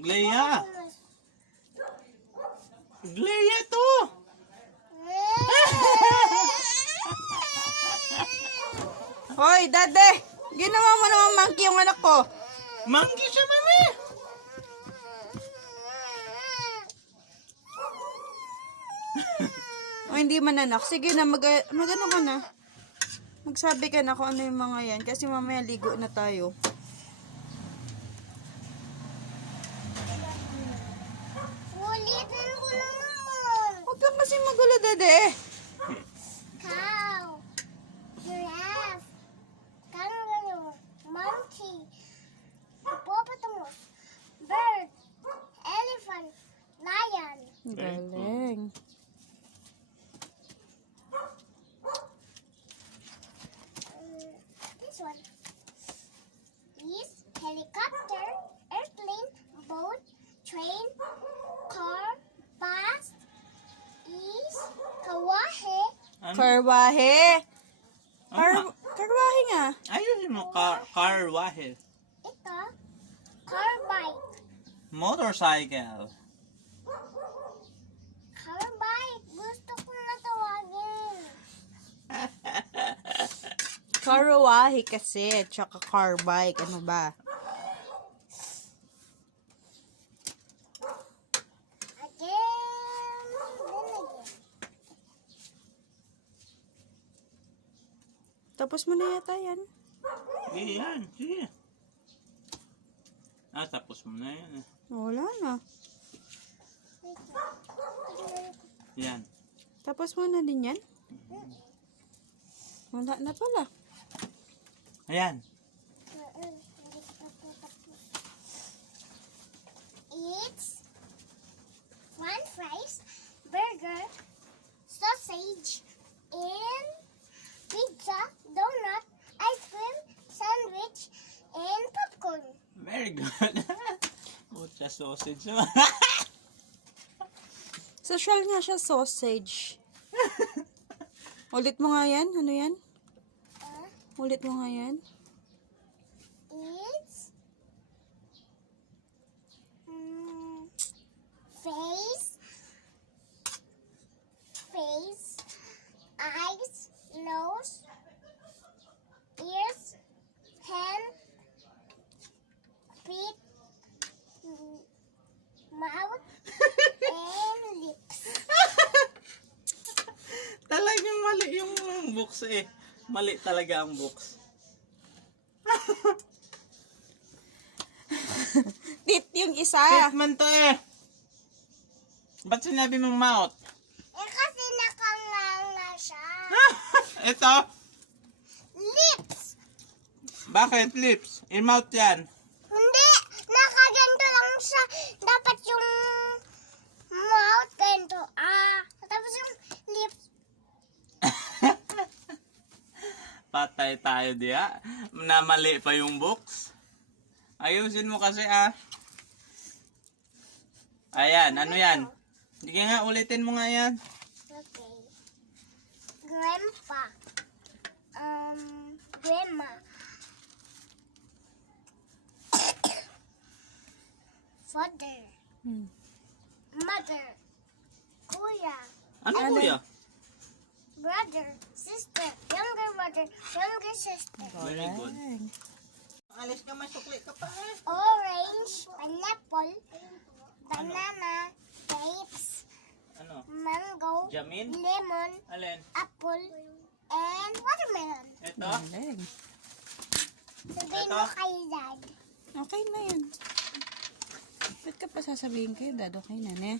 Glea. Glea to. Hoy, dade! Ginawa mo naman monkey yung anak ko. Monkey siya, mami. O hindi man anak. Sige na, mag-ano ka na. Magsabi ka na kung ano yung mga yan. Kasi mamaya ligo na tayo. Ulitin ko na naman. Huwag ka kasi magulo, dade. Cow, giraffe, kangaroo, monkey, hippopotamus, bird, elephant, lion. Galing. This one is helicopter, airplane, boat, train, car, bus, is kawahe, Ano? Karwahe. Ano? Karwahe nga. Ayun mo, carwahe. ito, car bike, Motorcycle. car bike, gusto ko na tawagin. Karwahe kasi. Tsaka car bike. Ano ba? Again, then again. Tapos mo na yata yan. Sige yan, sige. Tapos mo na yan. Wala na. Yan. Tapos mo na din yan. Wala na pala. Ayan. It's one fries, burger, sausage, and pizza, donut, ice cream, sandwich, and popcorn. Very good. Mucha sausage naman. Social nga siya, sausage. Ulit mo nga yan. Ano yan? Ulit mo nga yan. It's face, eyes, nose, ears, hand, feet, mouth, and lips. Talagang mali yung books eh. Mali talaga ang books. Tit yung isa. Statement to eh. Ba't sinabi mong mouth? Kasi nakanganga siya. Ito. Lips! Bakit lips? In mouth yan. Hindi! Nakaganto lang siya. Dapat yung mouth ganito. Tapos yung lips. Patay tayo diya. Namali pa yung books. Ayusin mo kasi Ayan, ano yan? Sige nga, ulitin mo nga yan. Okay. Grandpa. Grandma. Father. Mother. Kuya. Ano kuya? Brother. Sister. Younger brother. Younger sister. Very good. Alis ka, masukli ka pa Orange. Pineapple. Banana. Grapes. Ano? Mango. Jamin? Lemon. Alin? Apple. And watermelon. Ito? Galing. Sabihin Ito? mo kay Dad. Okay na yan. Ba't ka pa sasabihin kayo, Dad? Okay na, ne?